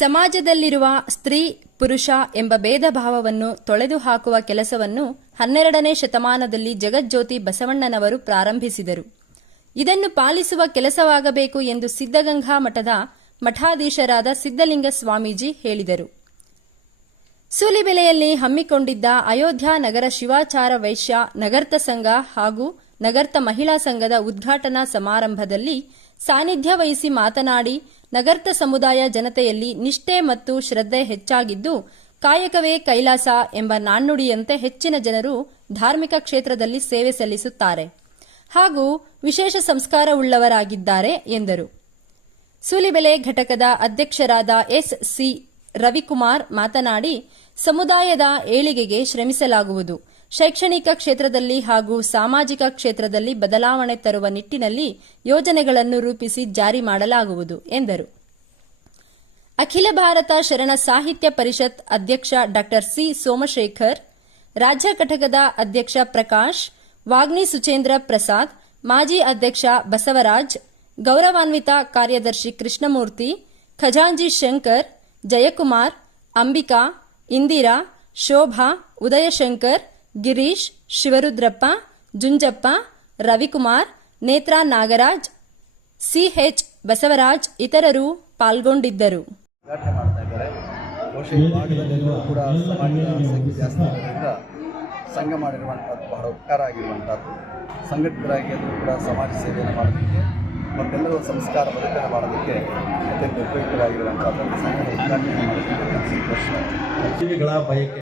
ಸಮಾಜದಲ್ಲಿರುವ ಸ್ತ್ರೀ, ಪುರುಷ ಎಂಬ ಭೇದ ಭಾವವನ್ನು ತೊಳೆದು ಹಾಕುವ ಕೆಲಸವನ್ನು ಹನ್ನೆರಡನೇ ಶತಮಾನದಲ್ಲಿ ಜಗಜ್ಯೋತಿ ಬಸವಣ್ಣನವರು ಪ್ರಾರಂಭಿಸಿದರು. ಇದನ್ನು ಪಾಲಿಸುವ ಕೆಲಸವಾಗಬೇಕು ಎಂದು ಸಿದ್ಧಗಂಗಾ ಮಠದ ಮಠಾಧೀಶರಾದ ಸಿದ್ಧಲಿಂಗ ಸ್ವಾಮೀಜಿ ಹೇಳಿದರು. ಸೂಲಿಬೆಲೆಯಲ್ಲಿ ಹಮ್ಮಿಕೊಂಡಿದ್ದ ಅಯೋಧ್ಯ ನಗರ ಶಿವಾಚಾರ ವೈಶ್ಯ ನಗರ್ತ ಸಂಘ ಹಾಗೂ ನಗರ್ತ ಮಹಿಳಾ ಸಂಘದ ಉದ್ಘಾಟನಾ ಸಮಾರಂಭದಲ್ಲಿ ಸಾನ್ನಿಧ್ಯ ವಹಿಸಿ ಮಾತನಾಡಿ ನಗರ್ತ ಸಮುದಾಯ ಜನತೆಯಲ್ಲಿ ನಿಷ್ಠೆ ಮತ್ತು ಶ್ರದ್ಧೆ ಹೆಚ್ಚಾಗಿದ್ದು, ಕಾಯಕವೇ ಕೈಲಾಸ ಎಂಬ ನಾಣ್ಣುಡಿಯಂತೆ ಹೆಚ್ಚಿನ ಜನರು ಧಾರ್ಮಿಕ ಕ್ಷೇತ್ರದಲ್ಲಿ ಸೇವೆ ಸಲ್ಲಿಸುತ್ತಾರೆ. ಹಾಗೂ ವಿಶೇಷ ಸಂಸ್ಕಾರವುಳ್ಳವರಾಗಿದ್ದಾರೆ ಎಂದರು. ಸೂಲಿಬೆಲೆ ಘಟಕದ ಅಧ್ಯಕ್ಷರಾದ ಎಸ್ ಸಿ ರವಿಕುಮಾರ್ ಮಾತನಾಡಿ, ಸಮುದಾಯದ ಏಳಿಗೆಗೆ ಶ್ರಮಿಸಲಾಗುವುದು. ಶೈಕ್ಷಣಿಕ ಕ್ಷೇತ್ರದಲ್ಲಿ ಹಾಗೂ ಸಾಮಾಜಿಕ ಕ್ಷೇತ್ರದಲ್ಲಿ ಬದಲಾವಣೆ ತರುವ ನಿಟ್ಟಿನಲ್ಲಿ ಯೋಜನೆಗಳನ್ನು ರೂಪಿಸಿ ಜಾರಿ ಮಾಡಲಾಗುವುದು, ಎಂದರು. ಅಖಿಲ ಭಾರತ ಶರಣ ಸಾಹಿತ್ಯ ಪರಿಷತ್ ಅಧ್ಯಕ್ಷ ಡಾ ಸಿ ಸೋಮಶೇಖರ್, ರಾಜ್ಯ ಘಟಕದ ಅಧ್ಯಕ್ಷ ಪ್ರಕಾಶ್ ವಾಗ್ನಿ ಸುಚೇಂದ್ರ ಪ್ರಸಾದ್, ಮಾಜಿ ಅಧ್ಯಕ್ಷ ಬಸವರಾಜ್, ಗೌರವಾನ್ವಿತ ಕಾರ್ಯದರ್ಶಿ ಕೃಷ್ಣಮೂರ್ತಿ, ಖಜಾಂಜಿ ಶಂಕರ್, ಜಯಕುಮಾರ್, ಅಂಬಿಕಾ, ಇಂದಿರಾ, ಶೋಭಾ, ಉದಯಶಂಕರ್ ಗಿರೀಶ್ ಶಿವರುದ್ರಪ್ಪ ಜುಂಜಪ್ಪ ರವಿಕುಮಾರ್ ನೇತ್ರಾ ನಾಗರಾಜ್ ಸಿಎಚ್ ಬಸವರಾಜ್ ಇತರರು ಪಾಲ್ಗೊಂಡಿದ್ದರು. ಕೂಡ ಸಂಘ ಮಾಡಿರುವಂಥದ್ದು ಬಹಳ ಉಪಕಾರ ಆಗಿರುವಂಥದ್ದು. ಸಂಘಟಿತರಾಗಿ ಎಲ್ಲರೂ ಕೂಡ ಸಮಾಜ ಸೇವೆಯನ್ನು ಮಾಡೋದಕ್ಕೆ ಮತ್ತೆಲ್ಲರೂ ಸಂಸ್ಕಾರ ಬದುಕನ್ನು ಮಾಡೋದಕ್ಕೆ ಅತ್ಯಂತ ಉಪಯುಕ್ತವಾಗಿರುವಂಥದ್ದು. ಸಂಘದ ಉದ್ಘಾಟನೆ ಮಾಡೋದಕ್ಕೆ ಸಂತೋಷ. ಬಯಕೆ